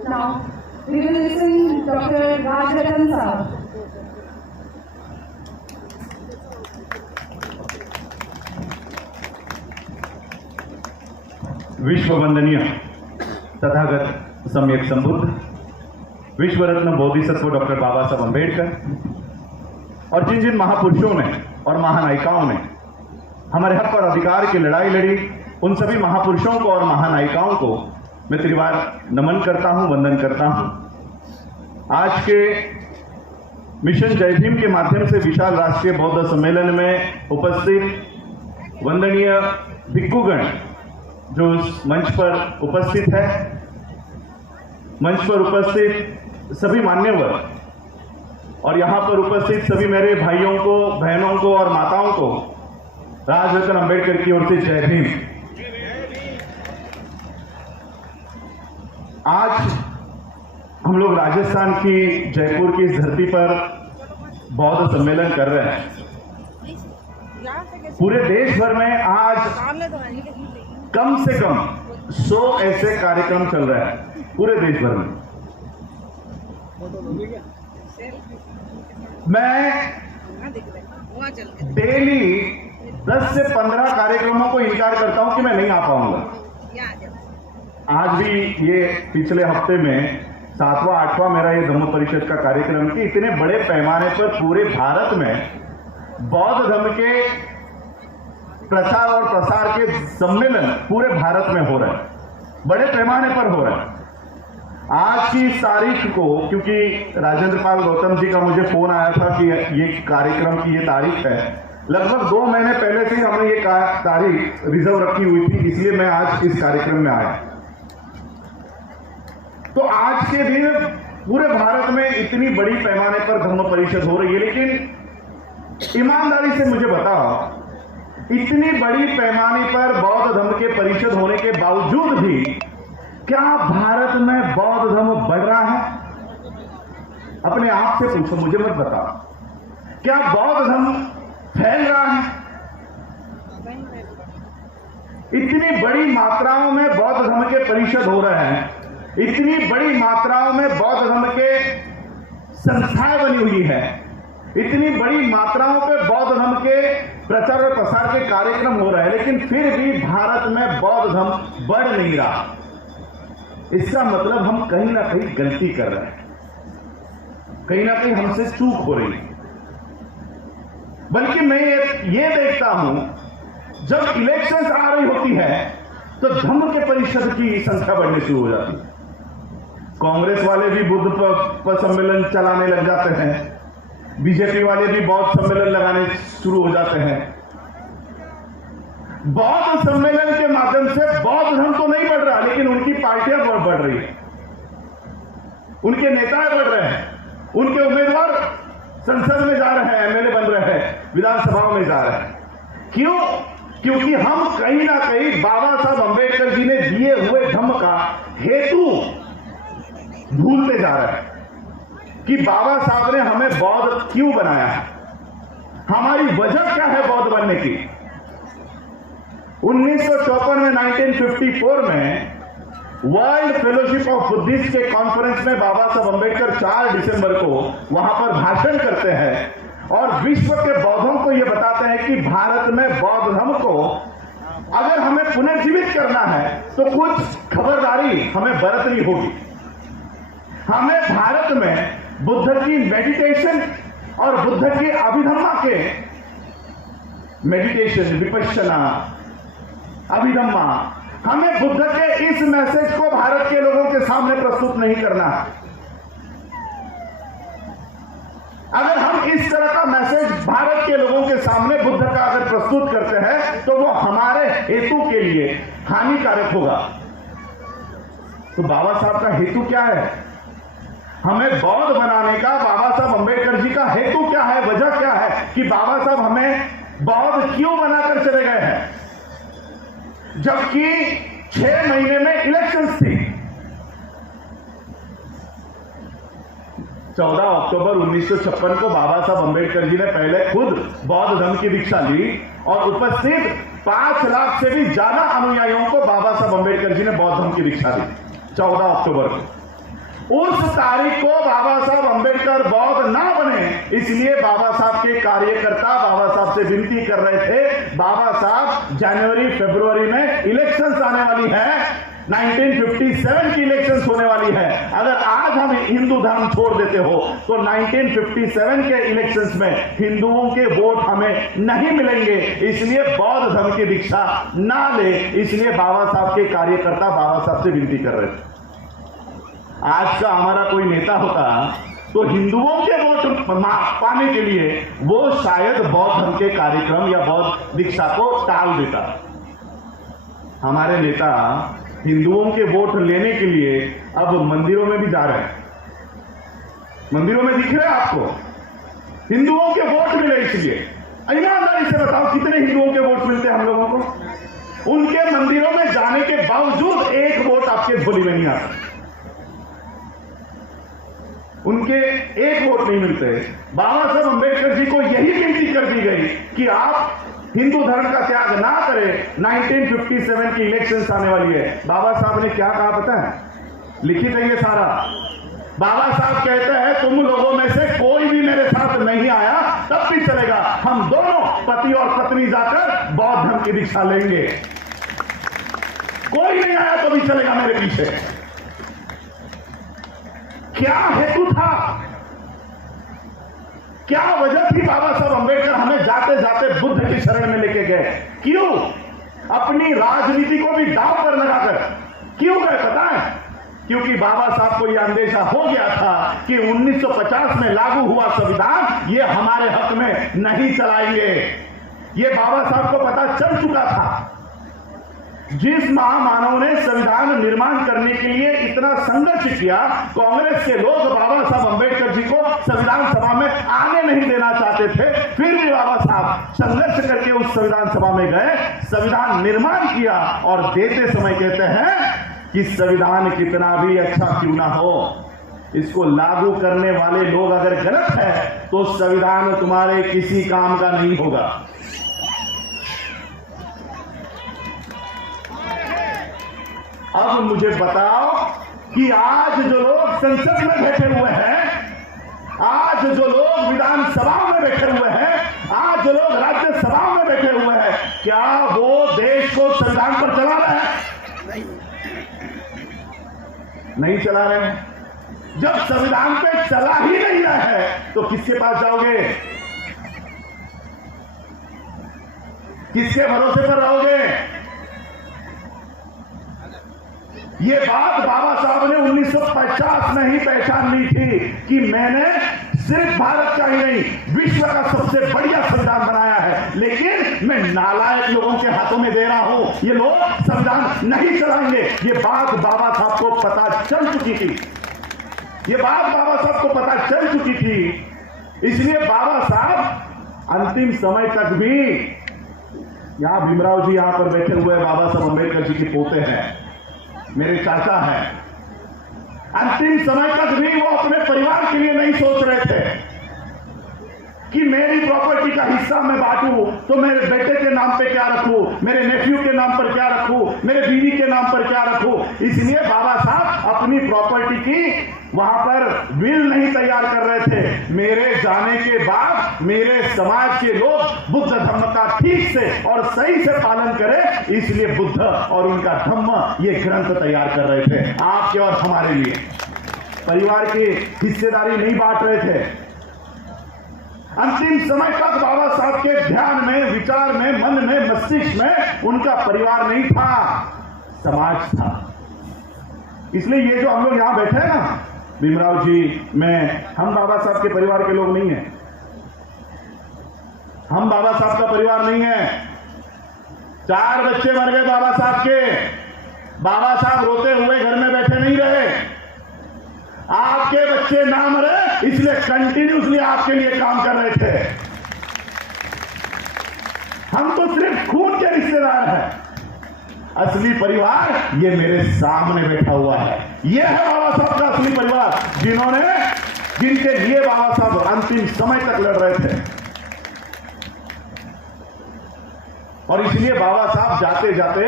Now, we will listen Dr. Rajratan Saab. विश्व वंदनीय तथागत सम्यक संबुद्ध विश्व रत्न बोधिसत्व डॉक्टर बाबा साहब अम्बेडकर और जिन जिन महापुरुषों ने और महानायिकाओं ने हमारे हक और अधिकार की लड़ाई लड़ी, उन सभी महापुरुषों को और महानायिकाओं को मैं त्रिवार नमन करता हूं, वंदन करता हूं। आज के मिशन जय भीम के माध्यम से विशाल राष्ट्रीय बौद्ध सम्मेलन में उपस्थित वंदनीय भिक्षुगण जो उस मंच पर उपस्थित है, मंच पर उपस्थित सभी मान्यवर और यहां पर उपस्थित सभी मेरे भाइयों को, बहनों को और माताओं को राजरत्न अंबेडकर की ओर से जय भीम। आज हम लोग राजस्थान की जयपुर की इस धरती पर बौद्ध सम्मेलन कर रहे हैं। पूरे देश भर में आज कम से कम 100 ऐसे कार्यक्रम चल रहे हैं पूरे देश भर में। मैं डेली 10 से 15 कार्यक्रमों को इनकार करता हूं कि मैं नहीं आ पाऊंगा। आज भी ये पिछले हफ्ते में 7वां 8वां मेरा ये धम्म परिषद का कार्यक्रम कि इतने बड़े पैमाने पर पूरे भारत में बौद्ध धर्म के प्रचार और प्रसार के सम्मेलन पूरे भारत में हो रहे हैं, बड़े पैमाने पर हो रहे हैं। आज की इस तारीख को, क्योंकि राजेंद्र पाल गौतम जी का मुझे फोन आया था कि ये कार्यक्रम की ये तारीख है, लगभग 2 महीने पहले से ही हमने ये तारीख रिजर्व रखी हुई थी, इसलिए मैं आज इस कार्यक्रम में आया। तो आज के दिन पूरे भारत में इतनी बड़ी पैमाने पर धर्म परिषद हो रही है, लेकिन ईमानदारी से मुझे बताओ, इतनी बड़ी पैमाने पर बौद्ध धर्म के परिषद होने के बावजूद भी क्या भारत में बौद्ध धर्म बढ़ रहा है? अपने आप से पूछो, मुझे मत बताओ। क्या बौद्ध धर्म फैल रहा है? इतनी बड़ी मात्राओं में बौद्ध धर्म के परिषद हो रहे हैं, इतनी बड़ी मात्राओं में बौद्ध धर्म के संस्थाएं बनी हुई है, इतनी बड़ी मात्राओं पे बौद्ध धर्म के प्रचार और प्रसार के कार्यक्रम हो रहे हैं, लेकिन फिर भी भारत में बौद्ध धर्म बढ़ नहीं रहा। इसका मतलब हम कहीं ना कहीं गलती कर रहे हैं, कहीं ना कहीं हमसे चूक हो रही है। बल्कि मैं ये देखता हूं, जब इलेक्शंस आ रही होती है तो धर्म के परिषद की संख्या बढ़नी शुरू हो जाती है। कांग्रेस वाले भी बुद्ध पर सम्मेलन चलाने लग जाते हैं, बीजेपी वाले भी बौद्ध सम्मेलन लगाने शुरू हो जाते हैं। बौद्ध सम्मेलन के माध्यम से बौद्ध धर्म तो नहीं बढ़ रहा, लेकिन उनकी पार्टियां बढ़ रही है, उनके नेता बढ़ रहे हैं, उनके उम्मीदवार संसद में जा रहे हैं, एमएलए बन रहे हैं, विधानसभाओं में जा रहे हैं। क्यों? क्योंकि हम कहीं ना कहीं बाबा साहब अम्बेडकर जी ने दिए हुए धर्म का हेतु भूलते जा रहे हैं कि बाबा साहब ने हमें बौद्ध क्यों बनाया है, हमारी वजह क्या है बौद्ध बनने की। 1954 में 1954 में वर्ल्ड फेलोशिप ऑफ बुद्धिस्ट के कॉन्फ्रेंस में बाबा साहब अम्बेडकर 4 दिसंबर को वहां पर भाषण करते हैं और विश्व के बौद्धों को यह बताते हैं कि भारत में बौद्ध धर्म को अगर हमें पुनर्जीवित करना है तो कुछ खबरदारी हमें बरतनी होगी। हमें भारत में बुद्ध की मेडिटेशन और बुद्ध की अभिधम्मा के मेडिटेशन, विपश्यना, अभिधम्मा, हमें बुद्ध के इस मैसेज को भारत के लोगों के सामने प्रस्तुत नहीं करना है। अगर हम इस तरह का मैसेज भारत के लोगों के सामने बुद्ध का अगर प्रस्तुत करते हैं तो वो हमारे हेतु के लिए हानिकारक होगा। तो बाबा साहब का हेतु क्या है? हमें बौद्ध बनाने का बाबा साहब अम्बेडकर जी का हेतु क्या है, वजह क्या है कि बाबा साहब हमें बौद्ध क्यों बनाकर चले गए हैं, जबकि 6 महीने में इलेक्शंस थी। 14 अक्टूबर 1956 को बाबा साहब अम्बेडकर जी ने पहले खुद बौद्ध धर्म की दीक्षा ली और उपस्थित 5 लाख से भी ज्यादा अनुयायियों को बाबा साहब अम्बेडकर जी ने बौद्ध धर्म की दीक्षा दी 14 अक्टूबर को। उस तारीख को बाबा साहब अंबेडकर बौद्ध ना बने, इसलिए बाबा साहब के कार्यकर्ता बाबा साहब से विनती कर रहे थे, बाबा साहब जनवरी फरवरी में इलेक्शंस आने वाली है, 1957 की इलेक्शंस होने वाली है। अगर आज हम हिंदू धर्म छोड़ देते हो तो 1957 के इलेक्शंस में हिंदुओं के वोट हमें नहीं मिलेंगे, इसलिए बौद्ध धर्म की दीक्षा ना ले, इसलिए बाबा साहब के कार्यकर्ता बाबा साहब से विनती कर रहे थे। आज का हमारा कोई नेता होता तो हिंदुओं के वोट पाने के लिए वो शायद बौद्ध धर्म के कार्यक्रम या बौद्ध दीक्षा को टाल देता। हमारे नेता हिंदुओं के वोट लेने के लिए अब मंदिरों में भी जा रहे हैं। मंदिरों में दिख रहे हैं आपको, हिंदुओं के वोट मिले, इसलिए ईमानदारी से बताओ कितने हिंदुओं के वोट मिलते हैं हम लोगों को? उनके मंदिरों में जाने के बावजूद एक वोट आपके झोली में नहीं आता, उनके एक वोट नहीं मिलते। बाबा साहब अंबेडकर जी को यही विनती कर दी गई कि आप हिंदू धर्म का त्याग ना करें, 1957 की इलेक्शंस आने वाली है। बाबा साहब ने क्या कहा पता है? लिखित है ये सारा। बाबा साहब कहते हैं तुम लोगों में से कोई भी मेरे साथ नहीं आया तब भी चलेगा, हम दोनों पति और पत्नी जाकर बौद्ध धर्म की दीक्षा लेंगे। कोई नहीं आया तो भी चलेगा मेरे पीछे। क्या हेतु था, क्या वजह थी? बाबा साहब अंबेडकर हमें जाते जाते बुद्ध की शरण में लेके गए। क्यों? अपनी राजनीति को भी दांव पर लगाकर क्यों गए पता है? क्योंकि बाबा साहब को यह अंदेशा हो गया था कि 1950 में लागू हुआ संविधान ये हमारे हक में नहीं चलाएंगे। ये बाबा साहब को पता चल चुका था। जिस महामानव ने संविधान निर्माण करने के लिए इतना संघर्ष किया, कांग्रेस के लोग बाबा साहब अंबेडकर जी को संविधान सभा में आने नहीं देना चाहते थे, फिर भी बाबा साहब संघर्ष करके उस संविधान सभा में गए, संविधान निर्माण किया और देते समय कहते हैं कि संविधान कितना भी अच्छा क्यों ना हो, इसको लागू करने वाले लोग अगर गलत है तो संविधान तुम्हारे किसी काम का नहीं होगा। अब मुझे बताओ कि आज जो लोग संसद में बैठे हुए हैं, आज जो लोग विधानसभा में बैठे हुए हैं, आज जो लोग राज्यसभा में बैठे हुए हैं, क्या वो देश को संविधान पर चला रहे हैं? नहीं चला रहे हैं। जब संविधान पे चला ही नहीं रहा है तो किसके पास जाओगे? किसके भरोसे पर रहोगे? ये बात बाबा साहब ने 1950 में ही पहचान ली थी कि मैंने सिर्फ भारत का ही नहीं विश्व का सबसे बढ़िया संविधान बनाया है, लेकिन मैं नालायक लोगों के हाथों में दे रहा हूं, ये लोग संविधान नहीं चलाएंगे। ये बात बाबा साहब को पता चल चुकी थी, ये बात बाबा साहब को पता चल चुकी थी। इसलिए बाबा साहब अंतिम समय तक भी, यहां भीमराव जी यहां पर बैठे हुए बाबा साहब अंबेडकर जी के पोते हैं, मेरे चाचा हैं, अंतिम समय तक भी वो अपने परिवार के लिए नहीं सोच रहे थे कि मेरी प्रॉपर्टी का हिस्सा मैं बांटूं तो मेरे बेटे के नाम पे क्या रखूं, मेरे नेफ्यू के नाम पर क्या रखूं, मेरे बीवी के नाम पर क्या रखूं। इसलिए बाबा साहब अपनी प्रॉपर्टी की वहां पर विल नहीं तैयार कर रहे थे। मेरे जाने के बाद मेरे समाज के लोग बुद्ध धर्म का ठीक से और सही से पालन करें, इसलिए बुद्ध और उनका धम्म ये ग्रंथ तैयार कर रहे थे आपके और हमारे लिए। परिवार की हिस्सेदारी नहीं बांट रहे थे। अंतिम समय तक बाबा साहब के ध्यान में, विचार में, मन में, मस्तिष्क में उनका परिवार नहीं था, समाज था। इसलिए ये जो हम लोग यहां बैठे हैं ना, भीमराव जी, मैं, हम बाबा साहब के परिवार के लोग नहीं हैं, हम बाबा साहब का परिवार नहीं है। 4 बच्चे मर गए बाबा साहब के, बाबा साहब रोते हुए घर में बैठे नहीं रहे। आपके बच्चे ना मरे इसलिए कंटिन्यूसली आपके लिए काम कर रहे थे। हम तो सिर्फ खून के रिश्तेदार हैं, असली परिवार ये मेरे सामने बैठा हुआ है। ये है बाबा साहब का असली परिवार, जिनके लिए बाबा साहब अंतिम समय तक लड़ रहे थे। और इसलिए बाबा साहब जाते जाते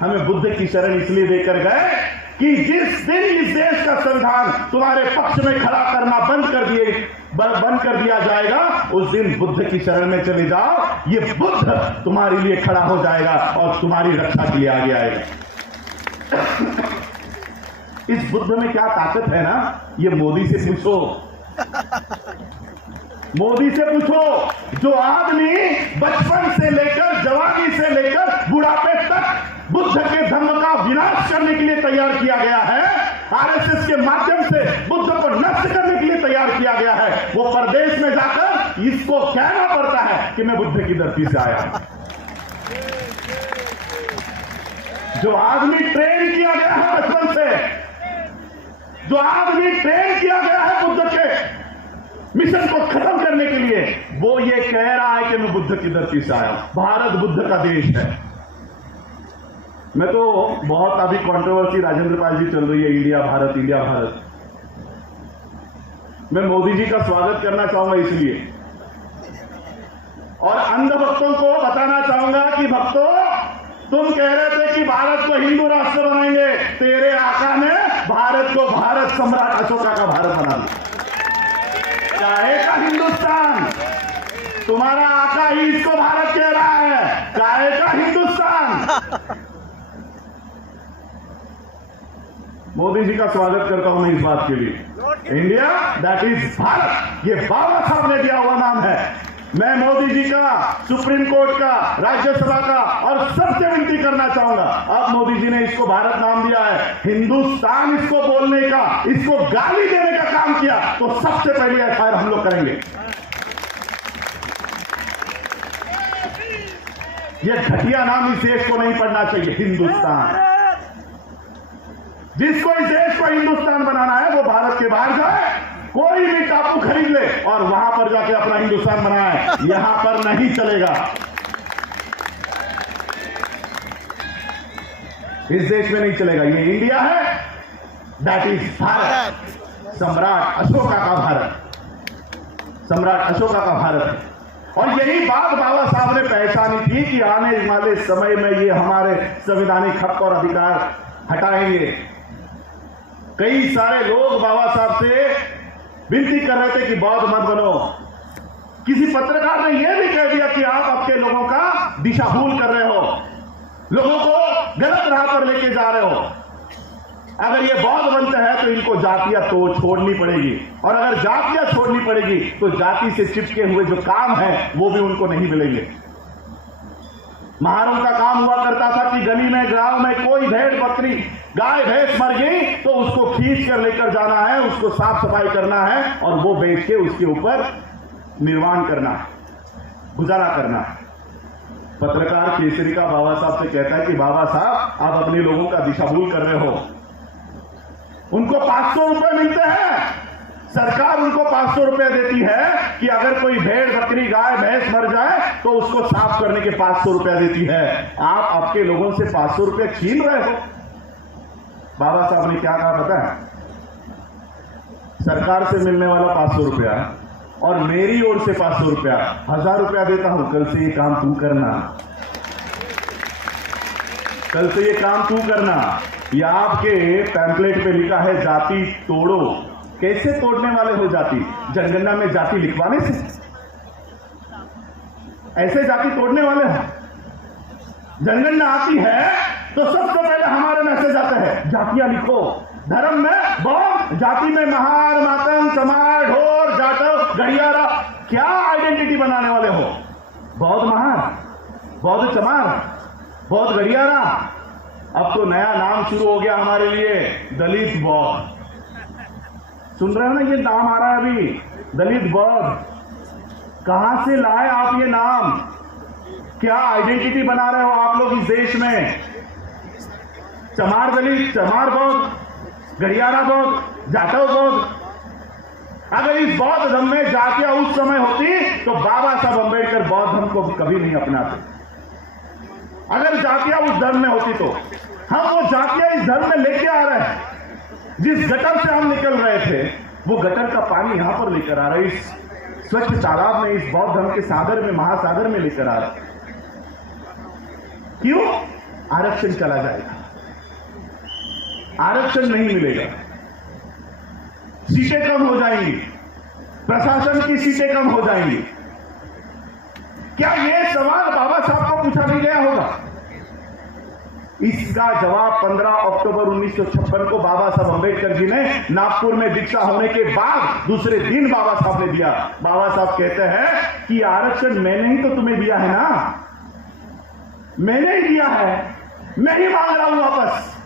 हमें बुद्ध की शरण इसलिए देकर गए कि जिस दिन इस देश का संविधान तुम्हारे पक्ष में खड़ा करना बंद कर दिया जाएगा, उस दिन बुद्ध की शरण में चले जाओ। ये बुद्ध तुम्हारे लिए खड़ा हो जाएगा और तुम्हारी रक्षा के लिए आगे आएगा। इस बुद्ध में क्या ताकत है ना, ये मोदी से पूछो। मोदी से पूछो, जो आदमी बचपन से लेकर जवानी से लेकर बुढ़ापे तक बुद्ध के धर्म का विनाश करने के लिए तैयार किया गया है, आरएसएस के माध्यम से बुद्ध को नष्ट करने के लिए तैयार किया गया है, वो प्रदेश में जाकर इसको कहना पड़ता है कि मैं बुद्ध की धरती से आया हूं। जो आदमी ट्रेन किया गया है बचपन से, जो आदमी ट्रेन किया गया है बुद्ध के मिशन को खत्म करने के लिए, वो ये कह रहा है कि मैं बुद्ध की धरती से आया हूं। भारत बुद्ध का देश है। मैं तो बहुत अभी कंट्रोवर्सी राजेंद्र पाल जी चल रही है, इंडिया भारत इंडिया भारत। मैं मोदी जी का स्वागत करना चाहूंगा इसलिए, और अंध भक्तों को बताना चाहूंगा कि भक्तों, तुम कह रहे थे कि भारत को हिंदू राष्ट्र बनाएंगे, तेरे आका ने भारत को भारत सम्राट अशोका का भारत बना दिया। काहे का हिंदुस्तान? तुम्हारा आका ही इसको भारत कह रहा है। काहे का हिंदुस्तान? मोदी जी का स्वागत करता हूं मैं इस बात के लिए। इंडिया दैट इज भारत, ये बाबा साहब ने दिया हुआ नाम है। मैं मोदी जी का, सुप्रीम कोर्ट का, राज्यसभा का और सबसे विनती करना चाहूंगा, अब मोदी जी ने इसको भारत नाम दिया है, हिंदुस्तान इसको बोलने का, इसको गाली देने का काम किया तो सबसे पहले एफआईआर हम लोग करेंगे। यह घटिया नाम इस देश को नहीं पड़ना चाहिए, हिंदुस्तान। जिसको इस देश को हिंदुस्तान बनाना है वो भारत के बाहर जाए, कोई भी टापू खरीद ले और वहां पर जाके अपना हिंदुस्तान बनाए, यहां पर नहीं चलेगा। इस देश में नहीं चलेगा। ये इंडिया है, दैट इज भारत, सम्राट अशोका का भारत, सम्राट अशोका का भारत। और यही बात बाबा साहब ने पहचानी थी कि आने वाले समय में ये हमारे संवैधानिक हक और अधिकार हटाएंगे। कई सारे लोग बाबा साहब से विनती कर रहे थे कि बौद्ध मत बनो। किसी पत्रकार ने यह भी कह दिया कि आप आपके लोगों का दिशा भूल कर रहे हो, लोगों को गलत राह पर लेके जा रहे हो। अगर ये बौद्ध बनते हैं तो इनको जातियां तो छोड़नी पड़ेगी, और अगर जातियां छोड़नी पड़ेगी तो जाति से चिपके हुए जो काम है वो भी उनको नहीं मिलेंगे। महारों का काम हुआ करता था कि गली में, गांव में कोई भेड़ बकरी गाय भैंस मर गई तो उसको खींच कर लेकर जाना है, उसको साफ सफाई करना है और वो बेच के उसके ऊपर निर्माण करना है, गुजारा करना है। पत्रकार केसरी का बाबा साहब से कहता है कि बाबा साहब आप अपने लोगों का दिशा भूल कर रहे हो। उनको 500 रुपए मिलते हैं, सरकार उनको 500 रुपए देती है कि अगर कोई भेड़ बकरी गाय भैंस मर जाए तो उसको साफ करने के 500 रुपया देती है। आप आपके लोगों से 500 रुपए छीन रहे हो। बाबा साहब ने क्या कहा पता है? सरकार से मिलने वाला 500 रुपया और मेरी ओर से 500 रुपया, 1000 रुपया देता हूं, कल से ये काम तू करना, कल से ये काम तू करना। ये आपके पैम्पलेट पे लिखा है जाति तोड़ो। कैसे तोड़ने वाले हो जाति? जनगणना में जाति लिखवाने से ऐसे जाति तोड़ने वाले हो? जनगणना आती है तो सबसे पहले हमारे मैसेज आता है जातियां लिखो। धर्म में बौद्ध, जाति में महार, मातंग, चमार, ढोर, जाटव, गढ़ियारा। क्या आइडेंटिटी बनाने वाले हो? बौद्ध महार, बौद्ध चमार, बौद्ध गढ़ियारा। अब तो नया नाम शुरू हो गया हमारे लिए, दलित बौद्ध। सुन रहे हो ना, ये नाम आ रहा है अभी, दलित बौद्ध। कहां से लाए आप ये नाम? क्या आइडेंटिटी बना रहे हो आप लोग इस देश में? चमार दलित, चमार बौद्ध, गढ़ियारा बौद्ध, जाटव बौद्ध। अगर इस बौद्ध धर्म में जातियां उस समय होती तो बाबा साहब अंबेडकर बौद्ध धर्म को कभी नहीं अपनाते। अगर जातियां उस धर्म में होती तो हम वो जातियां इस धर्म में लेके आ रहे हैं। जिस गटर से हम निकल रहे थे वो गटर का पानी यहां पर लेकर आ रहे, इस स्वच्छ तालाब में, इस बौद्ध धर्म के सागर में, महासागर में लेकर आ रहे। क्यों? आरक्षण चला जाएगा। आरक्षण नहीं मिलेगा, सीटें कम हो जाएंगी, प्रशासन की सीटें कम हो जाएंगी। क्या यह सवाल बाबा साहब को पूछा नहीं गया होगा? इसका जवाब 15 अक्टूबर 1956 को बाबा साहब अंबेडकर जी ने नागपुर में दीक्षा होने के बाद दूसरे दिन बाबा साहब ने दिया। बाबा साहब कहते हैं कि आरक्षण मैंने ही तो तुम्हें दिया है ना, मैंने ही दिया है, मैं ही मांग रहा हूं वापस,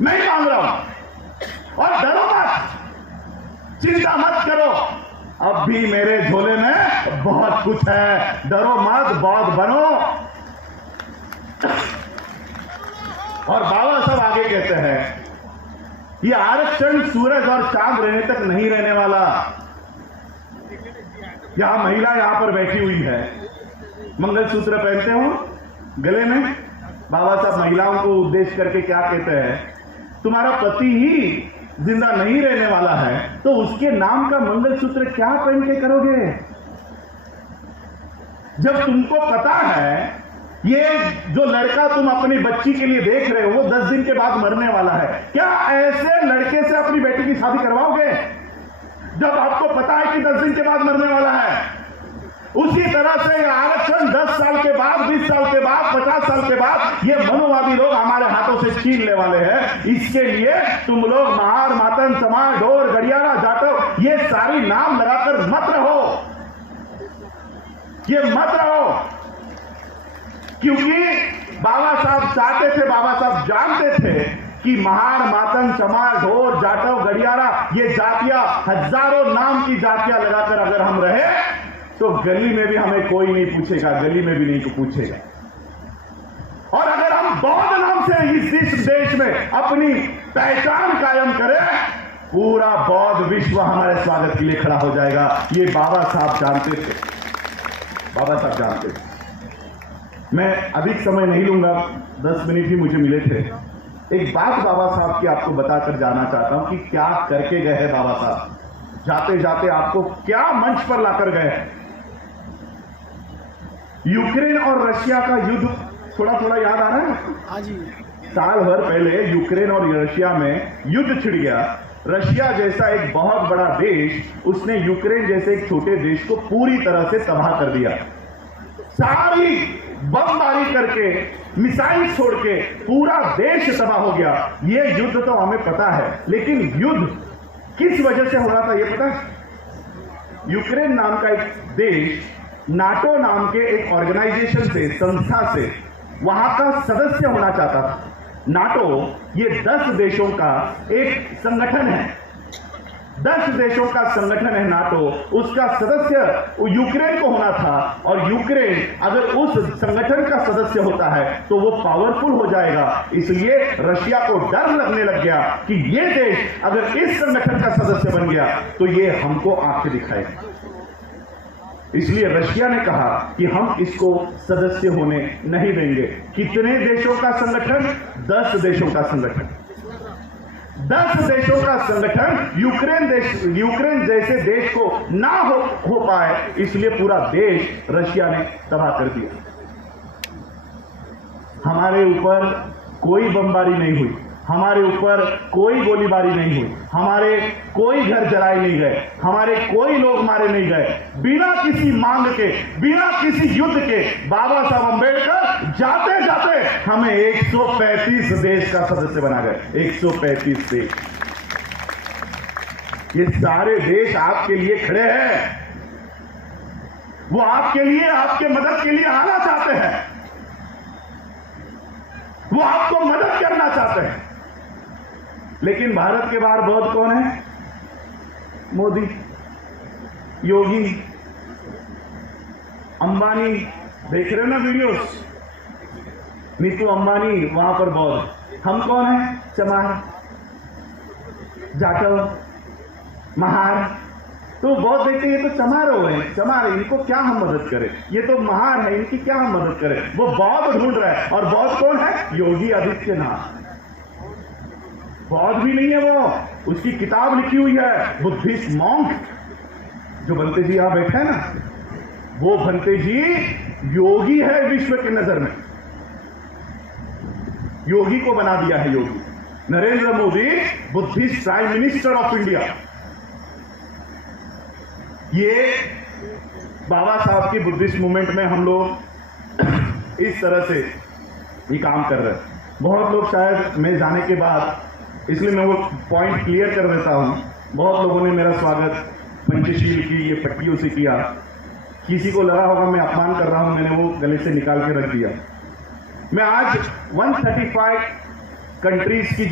मैं ही मांग रहा हूं। और डरो मत, चिंता मत करो, अब भी मेरे झोले में बहुत कुछ है, डरो मत, बौद्ध बनो। और बाबा साहब आगे कहते हैं, ये आरक्षण सूरज और चांद रहने तक नहीं रहने वाला। यहां महिला यहां पर बैठी हुई है, मंगलसूत्र पहनते हो गले में। बाबा साहब महिलाओं को उद्देश्य करके क्या कहते हैं, तुम्हारा पति ही जिंदा नहीं रहने वाला है तो उसके नाम का मंगलसूत्र क्या पहन के करोगे? जब तुमको पता है ये जो लड़का तुम अपनी बच्ची के लिए देख रहे हो वो 10 दिन के बाद मरने वाला है, क्या ऐसे लड़के से अपनी बेटी की शादी करवाओगे जब आपको पता है कि 10 दिन के बाद मरने वाला है? उसी तरह से आरक्षण 10 साल के बाद, 20 साल के बाद, 50 साल के बाद ये मनोवादी लोग हमारे हाथों से छीनने वाले हैं। इसके लिए तुम लोग महार, मातन, समाज, ढोर, गड़ियारा, जाटव ये सारी नाम लगाकर मत रहो, ये मत रहो, क्योंकि बाबा साहब चाहते थे, बाबा साहब जानते थे कि महार, मातन, चमार, ढोर, जाटव, गड़ियारा ये जातियां, हजारों नाम की जातियां लगाकर अगर हम रहे तो गली में भी हमें कोई नहीं पूछेगा, गली में भी नहीं पूछेगा। और अगर हम बौद्ध नाम से इस देश में अपनी पहचान कायम करें, पूरा बौद्ध विश्व हमारे स्वागत के लिए खड़ा हो जाएगा। ये बाबा साहब जानते थे, बाबा साहब जानते थे। मैं अधिक समय नहीं लूंगा, 10 मिनट ही मुझे मिले थे। एक बात बाबा साहब की आपको बताकर जाना चाहता हूं कि क्या करके गए हैं बाबा साहब, जाते जाते आपको क्या मंच पर लाकर गए हैं। यूक्रेन और रशिया का युद्ध थोड़ा थोड़ा याद आ रहा है? हाँ जी। साल भर पहले यूक्रेन और रशिया में युद्ध छिड़ गया। रशिया जैसा एक बहुत बड़ा देश, उसने यूक्रेन जैसे एक छोटे देश को पूरी तरह से तबाह कर दिया। सारी बमबारी करके, मिसाइल छोड़ के पूरा देश तबाह हो गया। ये युद्ध तो हमें पता है, लेकिन युद्ध किस वजह से हो रहा था ये पता है? यूक्रेन नाम का एक देश नाटो नाम के एक ऑर्गेनाइजेशन से, संस्था से वहां का सदस्य होना चाहता था। नाटो ये 10 देशों का एक संगठन है, 10 देशों का संगठन है नाटो। उसका सदस्य यूक्रेन को होना था, और यूक्रेन अगर उस संगठन का सदस्य होता है तो वो पावरफुल हो जाएगा। इसलिए रशिया को डर लगने लग गया कि ये देश अगर इस संगठन का सदस्य बन गया तो ये हमको आंखें दिखाएगा। इसलिए रशिया ने कहा कि हम इसको सदस्य होने नहीं देंगे। कितने देशों का संगठन? 10 देशों का संगठन। 10 देशों का संगठन यूक्रेन जैसे देश को ना हो पाए, इसलिए पूरा देश रशिया ने तबाह कर दिया। हमारे ऊपर कोई बमबारी नहीं हुई, हमारे ऊपर कोई गोलीबारी नहीं हुई, हमारे कोई घर जलाए नहीं गए, हमारे कोई लोग मारे नहीं गए। बिना किसी मांग के, बिना किसी युद्ध के बाबा साहब अंबेडकर जाते जाते हमें 135 देश का सदस्य बना गए। 135 देश। ये सारे देश आपके लिए खड़े हैं, वो आपके लिए, आपके मदद के लिए आना चाहते हैं, वो आपको मदद करना चाहते हैं। लेकिन भारत के बाहर बहुत कौन है? मोदी, योगी, अंबानी। देख रहे हो ना वीडियोस? नीतू अंबानी वहां पर बहुत। हम कौन है? चमार, जाटव, महार। तो बहुत देखते हैं ये तो चमार हो गए, चमार, इनको क्या हम मदद करें? ये तो महार है, इनकी क्या हम मदद करें? वो बौद्ध ढूंढ रहा है, और बौद्ध कौन है? योगी आदित्यनाथ। बौद्ध भी नहीं है वो, उसकी किताब लिखी हुई है बुद्धिस्ट मॉन्क। जो बनते जी यहां बैठे हैं ना, वो बनते जी योगी है विश्व की नजर में, योगी को बना दिया है Yogi. Narendra Modi Buddhist prime minister of India. ये बाबा साहब की बुद्धिस्ट मूवमेंट में हम लोग इस तरह से ये काम कर रहे हैं। बहुत लोग शायद मैं जाने के बाद, इसलिए मैं वो पॉइंट क्लियर कर देता हूं, बहुत लोगों ने मेरा स्वागत पंचशील की ये पट्टियों से किया। किसी को लगा होगा मैं अपमान कर रहा हूं, मैंने वो गले से निकाल के रख दिया। मैं आज 135 कंट्रीज की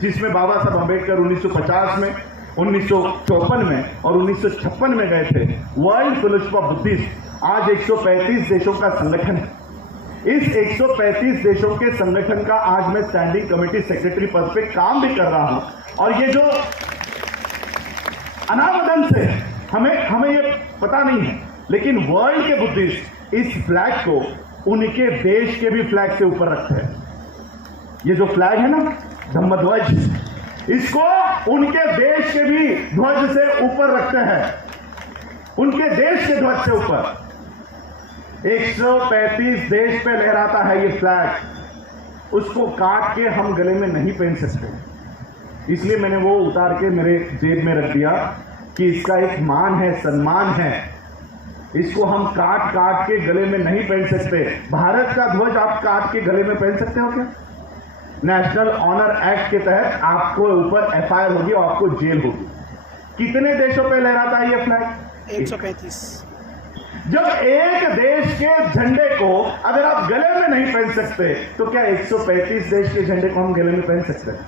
जिसमें बाबा साहब अम्बेडकर 1950 में, 1954 में और 1956 में गए थे, वर्ल्ड फेलोशिप ऑफ बुद्धिस्ट आज 135 देशों का संगठन है। इस 135 देशों के संगठन का आज मैं स्टैंडिंग कमेटी सेक्रेटरी पद पे काम भी कर रहा हूं। और ये जो अनावरण से हमें ये पता नहीं है, लेकिन वर्ल्ड के बुद्धिस्ट इस फ्लैग को उनके देश के भी फ्लैग से ऊपर रखते हैं। ये जो फ्लैग है ना, धम्मध्वज, इसको उनके देश के भी ध्वज से ऊपर रखते हैं, उनके देश के ध्वज से ऊपर। 135 देश पे लहराता है ये फ्लैग। उसको काट के हम गले में नहीं पहन सकते, इसलिए मैंने वो उतार के मेरे जेब में रख दिया कि इसका एक मान है, सम्मान है। इसको हम काट के गले में नहीं पहन सकते। भारत का ध्वज आप काट के गले में पहन सकते हो क्या? नेशनल ऑनर एक्ट के तहत आपको ऊपर FIR होगी और आपको जेल होगी। कितने देशों पे लहराता है ये फ्लैग? 135। जब एक देश के झंडे को अगर आप गले में नहीं पहन सकते, तो क्या 135 देश के झंडे को हम गले में पहन सकते हैं?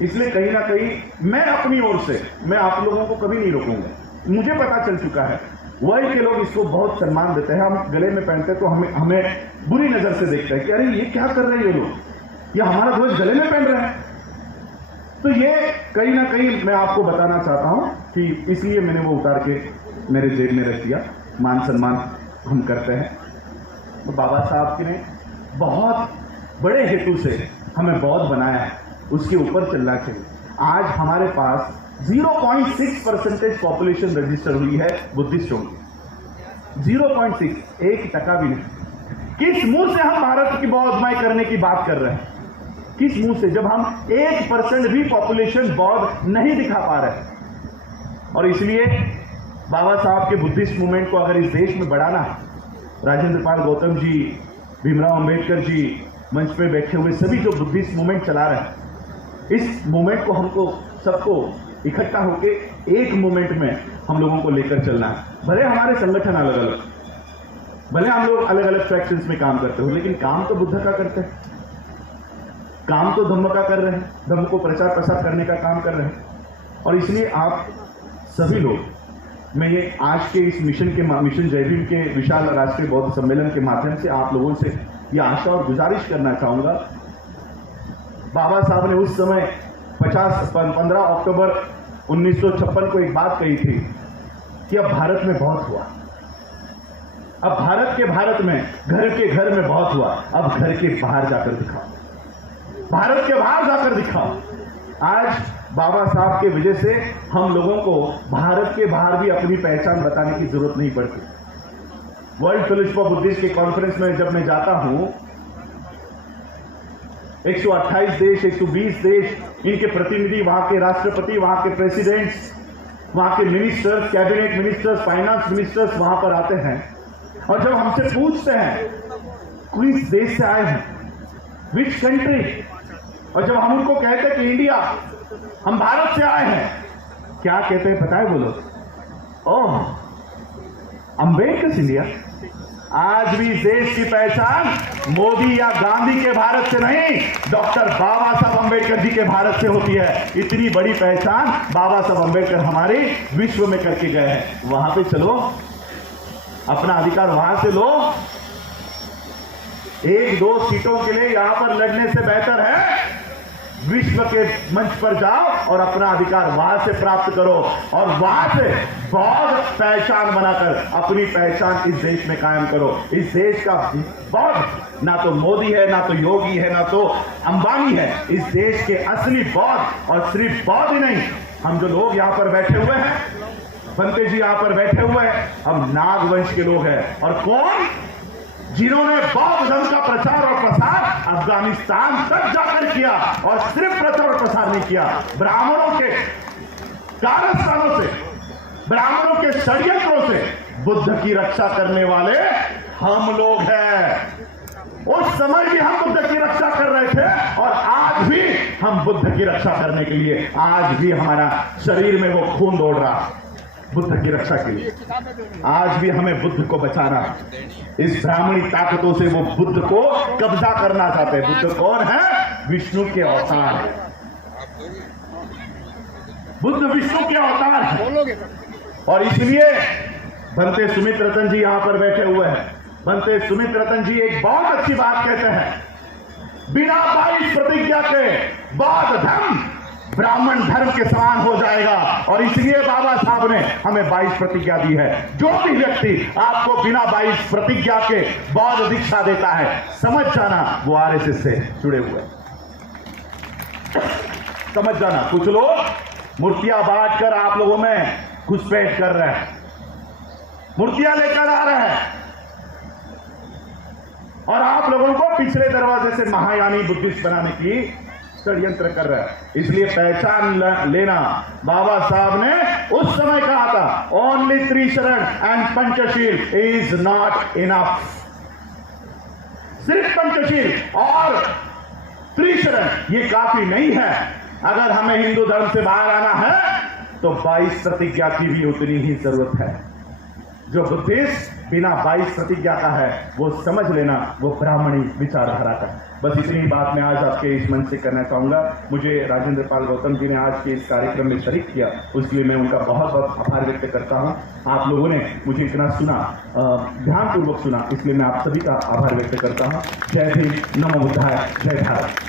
इसलिए कहीं ना कहीं मैं अपनी ओर से मैं आप लोगों को कभी नहीं रोकूंगा। मुझे पता चल चुका है वर्ल्ड के लोग इसको बहुत सम्मान देते हैं। हम गले में पहनते तो हमें बुरी नजर से देखते हैं कि अरे ये क्या कर रहे हैं ये लोग, ये हमारा ध्वज गले में पहन रहे हैं। तो ये कहीं ना कहीं मैं आपको बताना चाहता हूं कि इसलिए मैंने वो उतार के मेरे जेब में रख दिया। मान सम्मान हम करते हैं। तो बाबा साहब ने बहुत बड़े हेतु से हमें बौद्ध बनाया है, उसके ऊपर चलना चाहिए। आज हमारे पास 0.6% पॉपुलेशन रजिस्टर हुई है बुद्धिस्टों की। 0.6, 1% भी नहीं। किस मुंह से हम भारत की बौद्धमय करने की बात कर रहे हैं? किस मुंह से, जब हम 1% भी पॉपुलेशन बौद्ध नहीं दिखा पा रहे। और इसलिए बाबा साहब के बुद्धिस्ट मूवमेंट को अगर इस देश में बढ़ाना है, राजेंद्र पाल गौतम जी, भीमराव अंबेडकर जी, मंच पे बैठे हुए सभी जो बुद्धिस्ट मूवमेंट चला रहे हैं, इस मूवमेंट को हमको सबको इकट्ठा होके एक मूवमेंट में हम लोगों को लेकर चलना है। भले हमारे संगठन अलग अलग, भले हम लोग अलग अलग फ्रैक्शंस में काम करते हो, लेकिन काम तो बुद्ध का करते हैं, काम तो धम्म का कर रहे हैं, धम्म को प्रचार प्रसार करने का काम कर रहे हैं। और इसलिए आप सभी लोग, मैं ये आज के इस मिशन जय भीम के विशाल राष्ट्रीय बौद्ध सम्मेलन के माध्यम से आप लोगों से ये आशा और गुजारिश करना चाहूंगा। बाबा साहब ने उस समय 15 अक्टूबर 1956 को एक बात कही थी कि अब भारत में बहुत हुआ, अब भारत में घर के घर में बहुत हुआ, अब घर के बाहर जाकर दिखाओ, भारत के बाहर जाकर दिखाओ। आज बाबा साहब के वजह से हम लोगों को भारत के बाहर भी अपनी पहचान बताने की जरूरत नहीं पड़ती। वर्ल्ड फेलोशिप ऑफ बुद्धिस्ट के कॉन्फ्रेंस में जब मैं जाता हूं, 128 देश, 120 देश, इनके प्रतिनिधि, वहां के राष्ट्रपति, वहां के प्रेसिडेंट्स, वहां के ministers, cabinet ministers, finance ministers वहां पर आते हैं। और जब हमसे पूछते हैं किस देश से आए हैं, विच कंट्री, और जब हम उनको कहते हैं कि इंडिया, हम भारत से आए हैं, क्या कहते हैं पता है वो लोग? ओह, अंबेडकर इंडिया। आज भी देश की पहचान मोदी या गांधी के भारत से नहीं, डॉक्टर बाबा साहब अंबेडकर जी के भारत से होती है। इतनी बड़ी पहचान बाबा साहब अंबेडकर हमारे विश्व में करके गए हैं। वहां पे चलो, अपना अधिकार वहां से लो। 1-2 सीटों के लिए यहां पर लड़ने से बेहतर है विश्व के मंच पर जाओ और अपना अधिकार वहां से प्राप्त करो, और वहां से बौद्ध पहचान बनाकर अपनी पहचान इस देश में कायम करो। इस देश का बौद्ध ना तो मोदी है, ना तो योगी है, ना तो अंबानी है। इस देश के असली बौद्ध, और सिर्फ बौद्ध ही नहीं, हम जो लोग यहां पर बैठे हुए हैं, बनते जी यहां पर बैठे हुए हैं, हम नाग वंश के लोग हैं। और कौन? जिन्होंने बौद्ध धर्म का प्रचार और प्रसार अफगानिस्तान तक जाकर किया और सिर्फ प्रचार और प्रसार नहीं किया, ब्राह्मणों के कारस्थानों से, ब्राह्मणों के षड्यंत्रों से बुद्ध की रक्षा करने वाले हम लोग हैं। उस समय भी हम बुद्ध की रक्षा कर रहे थे और आज भी हम बुद्ध की रक्षा करने के लिए, आज भी हमारा शरीर में वो खून दौड़ रहा है बुद्ध की रक्षा के लिए। आज भी हमें बुद्ध को बचाना है। इस ब्राह्मणी ताकतों से वो बुद्ध को कब्जा करना चाहते हैं। बुद्ध कौन है? विष्णु के अवतार है। बुद्ध विष्णु के अवतार है और इसलिए बनते सुमित रतन जी यहां पर बैठे हुए हैं। बनते सुमित रतन जी एक बहुत अच्छी बात कहते हैं, बिना 22 प्रतिज्ञा के बौद्ध धर्म ब्राह्मण धर्म के समान हो जाएगा। और इसलिए बाबा साहब ने हमें 22 प्रतिज्ञा दी है। जो भी व्यक्ति आपको बिना 22 प्रतिज्ञा के बौद्ध दीक्षा देता है, समझ जाना वो आरएसएस से जुड़े हुए हैं। समझ जाना। कुछ लोग मूर्तियां बांटकर आप लोगों में घुसपैठ कर रहे हैं, मूर्तियां लेकर आ रहे हैं और आप लोगों को पिछले दरवाजे से महायानी बुद्धिस्ट बनाने की षड्यंत्र कर रहा है। इसलिए पहचान लेना, बाबा साहब ने उस समय कहा था, only Trisharan and Panchsheel is not enough. सिर्फ पंचशील और त्रिशरण ये काफी नहीं है। अगर हमें हिंदू धर्म से बाहर आना है तो 22 प्रतिज्ञा की भी उतनी ही जरूरत है। जो बुद्धिस्ट बिना 22 प्रतिज्ञा का है वो समझ लेना वो ब्राह्मणी विचारधारा का। बस इतनी ही बात मैं आज आपके इस मंच से करना चाहूंगा। मुझे राजेंद्र पाल गौतम जी ने आज के इस कार्यक्रम में शरीक किया, उसके लिए मैं उनका बहुत बहुत आभार व्यक्त करता हूं। आप लोगों ने मुझे इतना सुना, ध्यानपूर्वक सुना, इसलिए मैं आप सभी का आभार व्यक्त करता हूं। जय भीम, नमो बुद्धाय, जय भारत।